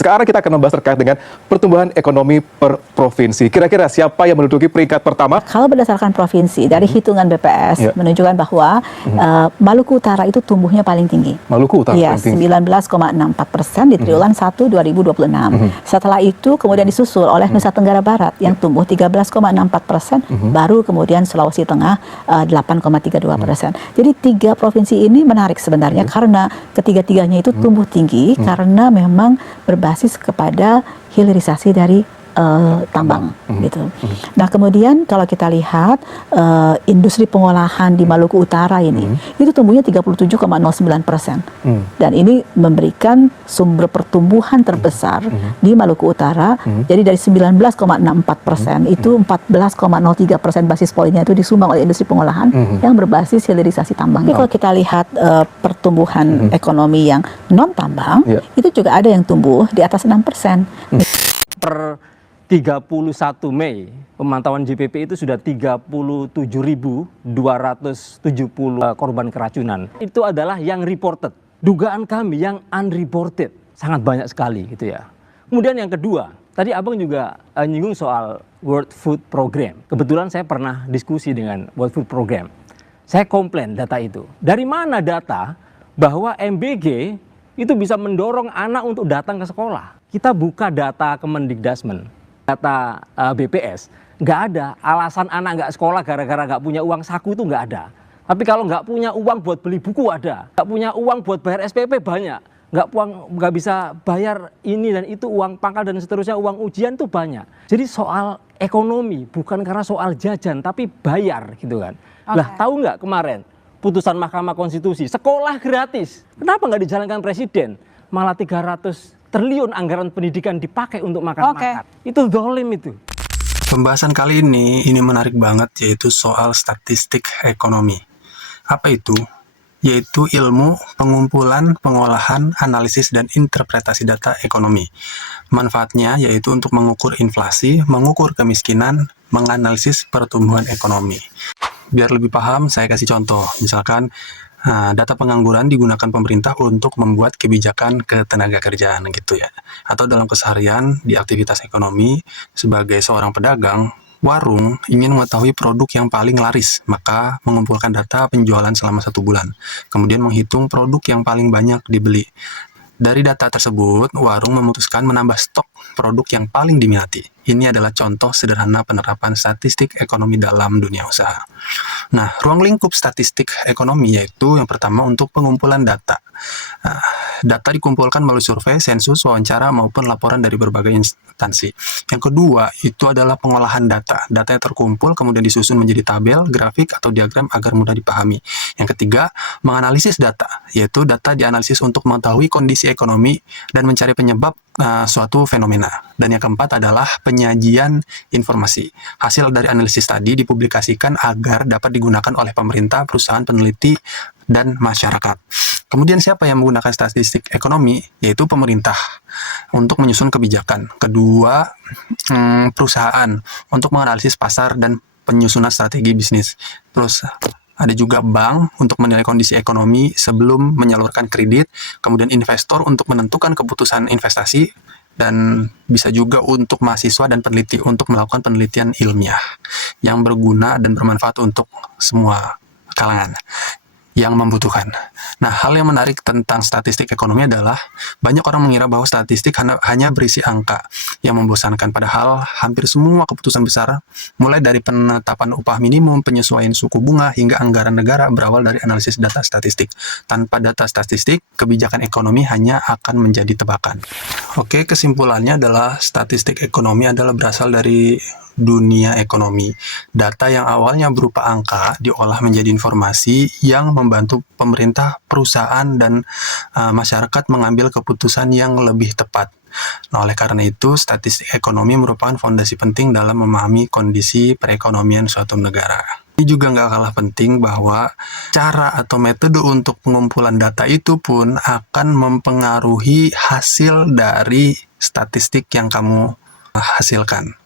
Sekarang kita akan membahas terkait dengan pertumbuhan ekonomi per provinsi. Kira-kira siapa yang menduduki peringkat pertama? Kalau berdasarkan provinsi, dari hitungan BPS menunjukkan bahwa Maluku Utara itu tumbuhnya paling tinggi. Maluku Utara ya, paling tinggi. 19,64% di triwulan 1 2026. Setelah itu kemudian disusul oleh Nusa Tenggara Barat yang tumbuh 13,64%, baru kemudian Sulawesi Tengah 8,32%. Jadi tiga provinsi ini menarik sebenarnya karena ketiga-tiganya itu tumbuh tinggi karena memang berbasis kepada hilirisasi dari tambang gitu. Nah, kemudian kalau kita lihat industri pengolahan di Maluku Utara ini itu tumbuhnya 37,09%. Dan ini memberikan sumber pertumbuhan terbesar di Maluku Utara. Jadi dari 19,64% itu 14,03% basis poinnya itu disumbang oleh industri pengolahan yang berbasis hilirisasi tambang. Tapi kalau kita lihat pertumbuhan ekonomi yang non tambang itu juga ada yang tumbuh di atas 6%. Per 31 Mei, pemantauan JPP itu sudah 37.270 korban keracunan. Itu adalah yang reported. Dugaan kami yang unreported sangat banyak sekali gitu ya. Kemudian yang kedua, tadi Abang juga nyinggung soal World Food Program. Kebetulan saya pernah diskusi dengan World Food Program. Saya komplain data itu. Dari mana data bahwa MBG itu bisa mendorong anak untuk datang ke sekolah? Kita buka data Kemendikbudrismen, data BPS, nggak ada alasan anak nggak sekolah gara-gara nggak punya uang saku, itu nggak ada. Tapi kalau nggak punya uang buat beli buku ada, nggak punya uang buat bayar SPP banyak, nggak bisa bayar ini dan itu, uang pangkal dan seterusnya, uang ujian tuh banyak. Jadi soal ekonomi bukan karena soal jajan tapi bayar gitu kan. Lah tahu nggak kemarin putusan Mahkamah Konstitusi sekolah gratis, kenapa nggak dijalankan Presiden? Malah 300 triliun anggaran pendidikan dipakai untuk makan-makan. Itu zalim itu. Pembahasan kali ini menarik banget, yaitu soal statistik ekonomi. Apa itu? Yaitu ilmu pengumpulan, pengolahan, analisis, dan interpretasi data ekonomi. Manfaatnya yaitu untuk mengukur inflasi, mengukur kemiskinan, menganalisis pertumbuhan ekonomi. Biar lebih paham, saya kasih contoh. Misalkan, data pengangguran digunakan pemerintah untuk membuat kebijakan ketenaga kerjaan gitu ya. Atau dalam keseharian di aktivitas ekonomi, sebagai seorang pedagang, warung ingin mengetahui produk yang paling laris, maka mengumpulkan data penjualan selama 1 bulan. Kemudian menghitung produk yang paling banyak dibeli. Dari data tersebut, warung memutuskan menambah stok produk yang paling diminati. Ini adalah contoh sederhana penerapan statistik ekonomi dalam dunia usaha. Nah, ruang lingkup statistik ekonomi yaitu yang pertama untuk pengumpulan data. Data dikumpulkan melalui survei, sensus, wawancara, maupun laporan dari berbagai instansi. Yang kedua, itu adalah pengolahan data. Data yang terkumpul kemudian disusun menjadi tabel, grafik, atau diagram agar mudah dipahami. Yang ketiga, menganalisis data, yaitu data dianalisis untuk mengetahui kondisi ekonomi dan mencari penyebab suatu fenomena. Dan yang keempat adalah penyajian informasi. Hasil dari analisis tadi dipublikasikan agar dapat digunakan oleh pemerintah, perusahaan, peneliti, dan masyarakat. Kemudian siapa yang menggunakan statistik ekonomi? Yaitu pemerintah untuk menyusun kebijakan. Kedua, perusahaan untuk menganalisis pasar dan penyusunan strategi bisnis. Terus ada juga bank untuk menilai kondisi ekonomi sebelum menyalurkan kredit, kemudian investor untuk menentukan keputusan investasi, dan bisa juga untuk mahasiswa dan peneliti untuk melakukan penelitian ilmiah yang berguna dan bermanfaat untuk semua kalangan yang membutuhkan. Nah, hal yang menarik tentang statistik ekonomi adalah banyak orang mengira bahwa statistik hanya berisi angka yang membosankan, padahal hampir semua keputusan besar, mulai dari penetapan upah minimum, penyesuaian suku bunga, hingga anggaran negara berawal dari analisis data statistik. Tanpa data statistik, kebijakan ekonomi hanya akan menjadi tebakan. Oke, kesimpulannya adalah statistik ekonomi adalah berasal dari dunia ekonomi. Data yang awalnya berupa angka diolah menjadi informasi yang membantu pemerintah, perusahaan, dan masyarakat mengambil keputusan yang lebih tepat. Nah, oleh karena itu, statistik ekonomi merupakan fondasi penting dalam memahami kondisi perekonomian suatu negara. Ini juga nggak kalah penting bahwa cara atau metode untuk pengumpulan data itu pun akan mempengaruhi hasil dari statistik yang kamu hasilkan.